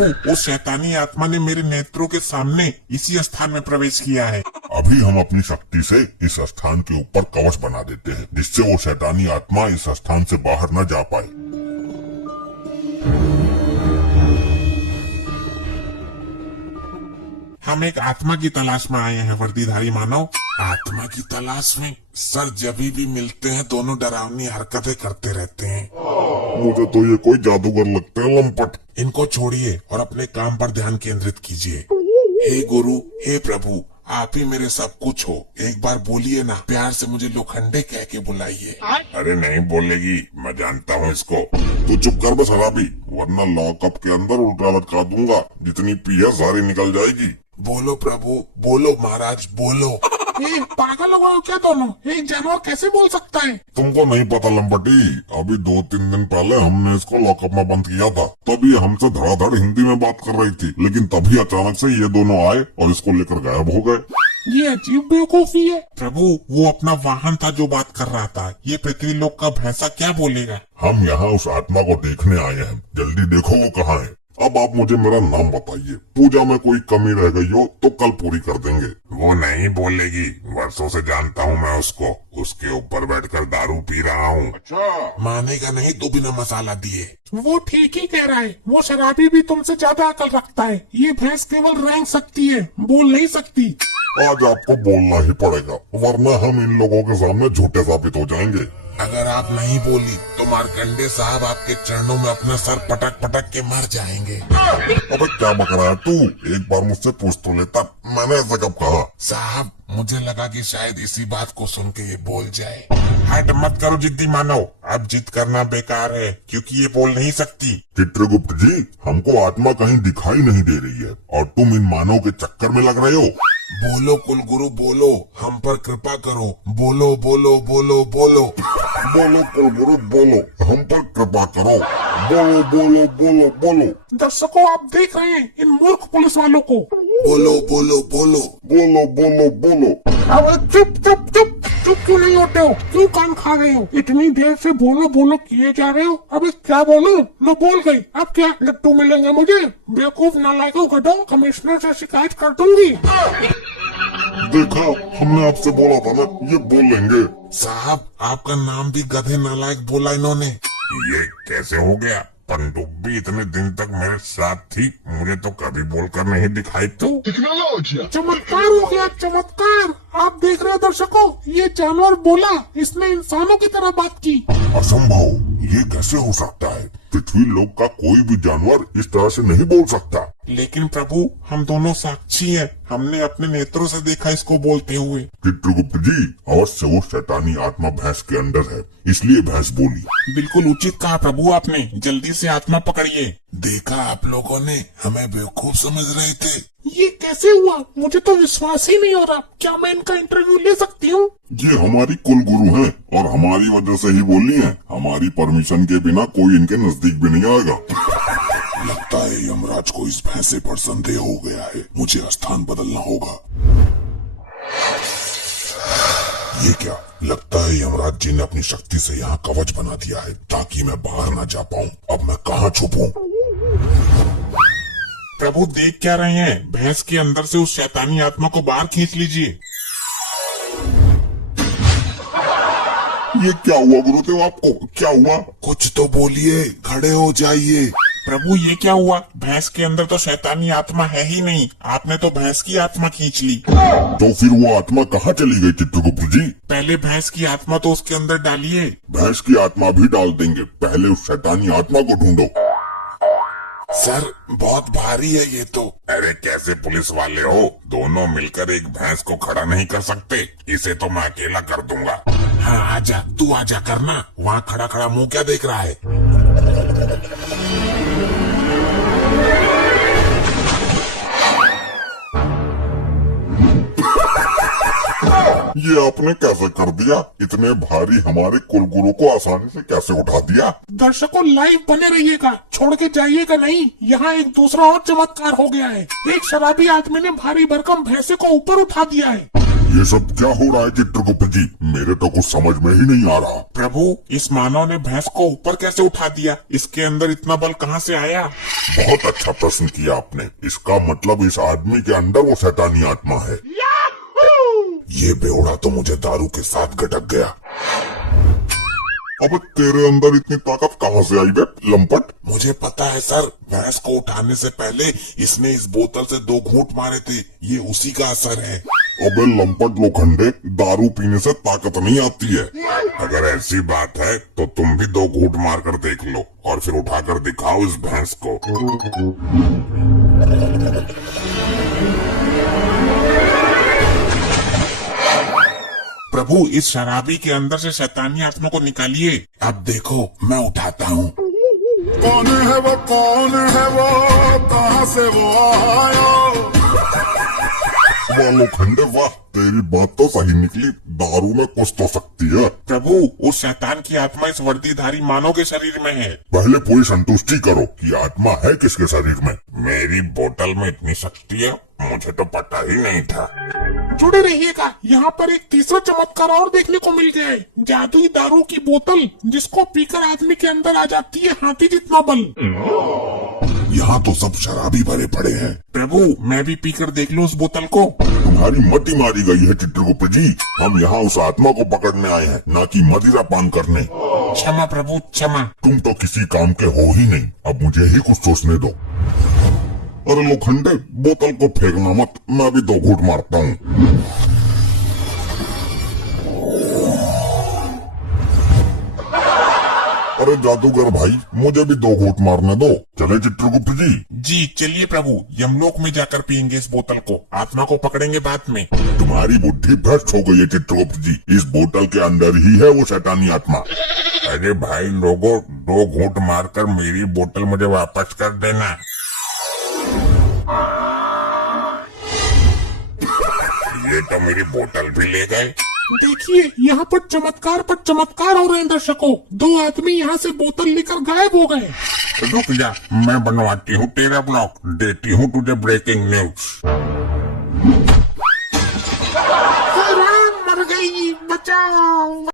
प्रभु, वो शैतानी आत्मा ने मेरे नेत्रों के सामने इसी स्थान में प्रवेश किया है। अभी हम अपनी शक्ति से इस स्थान के ऊपर कवच बना देते हैं, जिससे वो शैतानी आत्मा इस स्थान से बाहर न जा पाए। हम एक आत्मा की तलाश में आए हैं वर्दीधारी मानव। आत्मा की तलाश में? सर, जब भी मिलते हैं दोनों डरावनी हरकतें करते रहते हैं। मुझे तो ये कोई जादूगर लगते हैं, लंपट। इनको छोड़िए और अपने काम पर ध्यान केंद्रित कीजिए। हे गुरु, हे प्रभु, आप ही मेरे सब कुछ हो। एक बार बोलिए ना, प्यार से मुझे लोखंडे कह के बुलाइए। अरे नहीं बोलेगी, मैं जानता हूँ इसको। तू चुप कर बस हराबी, वरना लॉकअप के अंदर उल्टा लटका दूंगा। जितनी पी है सारी निकल जाएगी। बोलो प्रभु, बोलो महाराज, बोलो। पागल हो क्या दोनों? एक जानवर कैसे बोल सकता है? तुमको नहीं पता लंपटी, अभी 2-3 दिन पहले हमने इसको लॉकअप में बंद किया था। तभी हमसे धड़ाधड़ हिंदी में बात कर रही थी, लेकिन तभी अचानक से ये दोनों आए और इसको लेकर गायब हो गए। ये अजीब बेवकूफी है। प्रभु, वो अपना वाहन था जो बात कर रहा था। ये पृथ्वी लोक का भैंसा क्या बोलेगा? हम यहाँ उस आत्मा को देखने आए हैं, जल्दी देखो वो कहाँ है। अब आप मुझे मेरा नाम बताइए, पूजा में कोई कमी रह गई हो तो कल पूरी कर देंगे। वो नहीं बोलेगी, वर्षों से जानता हूँ मैं उसको। उसके ऊपर बैठकर दारू पी रहा हूँ। अच्छा, मानेगा नहीं तो बिना मसाला दिए। वो ठीक ही कह रहा है, वो शराबी भी तुमसे ज्यादा अकल रखता है। ये भैंस केवल रेंग सकती है, बोल नहीं सकती। आज आपको बोलना ही पड़ेगा, वरना हम इन लोगों के सामने झूठे साबित हो जाएंगे। अगर आप नहीं बोली तो मार्कंडे साहब आपके चरणों में अपना सर पटक पटक के मर जाएंगे। अबे क्या बक रहा है तू? एक बार मुझसे पूछ तो लेता, मैंने ऐसा कब कहा? साहब, मुझे लगा कि शायद इसी बात को सुन के ये बोल जाए। हट मत करो जिद्दी मानव, अब जिद करना बेकार है क्योंकि ये बोल नहीं सकती। चित्रगुप्त जी, हमको आत्मा कहीं दिखाई नहीं दे रही है और तुम इन मानव के चक्कर में लग रहे हो। बोलो कुलगुरु, बोलो, हम पर कृपा करो। बोलो बोलो बोलो बोलो। बोलो कुलगुरु, बोलो, हम पर कृपा करो। बोलो बोलो बोलो बोलो। दर्शकों, आप देख रहे हैं इन मूर्ख पुलिस वालों को। बोलो बोलो बोलो। बोलो बोलो बोलो। अब चुप चुप चुप चुप क्यों नहीं होते हो? क्यों कान खा रहे हो? इतनी देर से बोलो बोलो किए जा रहे हो। अबे क्या बोलूं? मैं बोल गई, अब क्या लट्टू मिलेंगे मुझे? बेवकूफ नालायकों गधों, कमिश्नर से शिकायत कर दूंगी। देखा, हमने आपसे बोला था ना, ये बोलेंगे। साहब, आपका नाम भी गधे नालायक बोला इन्होंने। ये कैसे हो गया? पनडुब्बी इतने दिन तक मेरे साथ थी, मुझे तो कभी बोलकर नहीं दिखाई। तो चमत्कार हो गया, चमत्कार। आप देख रहे हैं दर्शकों, ये जानवर बोला, इसने इंसानों की तरह बात की। असंभव, ये कैसे हो सकता है? पृथ्वी लोक का कोई भी जानवर इस तरह से नहीं बोल सकता। लेकिन प्रभु, हम दोनों साक्षी हैं, हमने अपने नेत्रों से देखा इसको बोलते हुए। चित्रगुप्त जी, अवश्य वो शैतानी आत्मा भैंस के अंदर है, इसलिए भैंस बोली। बिल्कुल उचित कहा प्रभु आपने, जल्दी से आत्मा पकड़िए। देखा, आप लोगों ने हमें बेवकूफ समझ रहे थे। ये कैसे हुआ? मुझे तो विश्वास ही नहीं हो रहा। क्या मैं इनका इंटरव्यू ले सकती हूँ? ये हमारी कुल गुरु हैं और हमारी वजह से ही बोली हैं। हमारी परमिशन के बिना कोई इनके नजदीक भी नहीं आएगा। लगता है यमराज को इस भैंसे पर संदेह हो गया है, मुझे स्थान बदलना होगा। ये क्या? लगता है यमराज जी ने अपनी शक्ति से यहाँ कवच बना दिया है ताकि मैं बाहर ना जा पाऊँ। अब मैं कहाँ छुपूं? प्रभु, देख क्या रहे हैं? भैंस के अंदर से उस शैतानी आत्मा को बाहर खींच लीजिए। ये क्या हुआ गुरुदेव? आपको क्या हुआ? कुछ तो बोलिए, खड़े हो जाइए। प्रभु, ये क्या हुआ? भैंस के अंदर तो शैतानी आत्मा है ही नहीं, आपने तो भैंस की आत्मा खींच ली। तो फिर वो आत्मा कहाँ चली गई चित्रगुप्त जी? पहले भैंस की आत्मा तो उसके अंदर डालिए। भैंस की आत्मा भी डाल देंगे, पहले उस शैतानी आत्मा को ढूंढो। सर, बहुत भारी है ये तो। अरे कैसे पुलिस वाले हो? दोनों मिलकर एक भैंस को खड़ा नहीं कर सकते? इसे तो मैं अकेला कर दूंगा। हाँ, आजा, तू आजा करना। वहाँ खड़ा खड़ा मुंह क्या देख रहा है? ये आपने कैसे कर दिया? इतने भारी हमारे कुलगुरु को आसानी से कैसे उठा दिया? दर्शकों, लाइव बने रहिएगा, छोड़ के जाइएगा नहीं। यहाँ एक दूसरा और चमत्कार हो गया है। एक शराबी आदमी ने भारी भरकम भैंसे को ऊपर उठा दिया है। ये सब क्या हो रहा है चित्रगुप्त जी? मेरे तो कुछ समझ में ही नहीं आ रहा। प्रभु, इस मानव ने भैंस को ऊपर कैसे उठा दिया? इसके अंदर इतना बल कहाँ से आया? बहुत अच्छा प्रश्न किया आपने। इसका मतलब इस आदमी के अंदर वो शैतानी आत्मा है। ये बेवड़ा तो मुझे दारू के साथ गटक गया। अब तेरे अंदर इतनी ताकत कहाँ से आई बे लंपट? मुझे पता है सर, भैंस को उठाने से पहले इसने इस बोतल से 2 घूंट मारे थे। ये उसी का असर है। अबे लंपट लोखंडे, दारू पीने से ताकत नहीं आती है। अगर ऐसी बात है तो तुम भी 2 घूंट मार कर देख लो और फिर उठाकर दिखाओ इस भैंस को। प्रभु, इस शराबी के अंदर से शैतानी आत्मा को निकालिए। अब देखो, मैं उठाता हूँ। कौन है वो, कहाँ से वो आया? वाह लोखंडे वाह, तेरी बात तो सही निकली। दारू में कुछ तो शक्ति है। प्रभु, उस शैतान की आत्मा इस वर्दीधारी मानव के शरीर में है। पहले पूरी संतुष्टि करो कि आत्मा है किसके शरीर में। मेरी बोतल में इतनी शक्ति है, मुझे तो पता ही नहीं था। जुड़े रहिएगा, यहाँ पर एक तीसरा चमत्कार और देखने को मिल गया है। जादुई दारू की बोतल जिसको पीकर आदमी के अंदर आ जाती है हाथी जितना बल। यहाँ तो सब शराबी भरे पड़े हैं। प्रभु, मैं भी पीकर देख लूं उस बोतल को। तुम्हारी मति मारी गई है चित्रगुप्त जी। हम यहाँ उस आत्मा को पकड़ने आए हैं, न कि मदिरा पान करने। क्षमा प्रभु, क्षमा। तुम तो किसी काम के हो ही नहीं। अब मुझे ही कुछ सोचने दो। अरे लोखंडे, बोतल को फेंकना मत, मैं भी 2 घूंट मारता हूँ। अरे जादूगर भाई, मुझे भी 2 घूंट मारने दो। चले चित्रगुप्त जी? जी चलिए प्रभु, यमलोक में जाकर पियेंगे इस बोतल को। आत्मा को पकड़ेंगे बाद में। तुम्हारी बुद्धि भ्रष्ट हो गई है चित्रगुप्त जी। इस बोतल के अंदर ही है वो शैतानी आत्मा। अरे भाई लोगों, 2 घूंट मारकर मेरी बोतल मुझे वापस कर देना। ये तो मेरी बोतल भी ले गए। देखिए, यहाँ पर चमत्कार हो रहे हैं दर्शकों। 2 आदमी यहाँ से बोतल लेकर गायब हो गए। रुक जा, मैं बनवाती हूँ तेरा ब्लॉग, देती हूँ तुझे ब्रेकिंग न्यूज।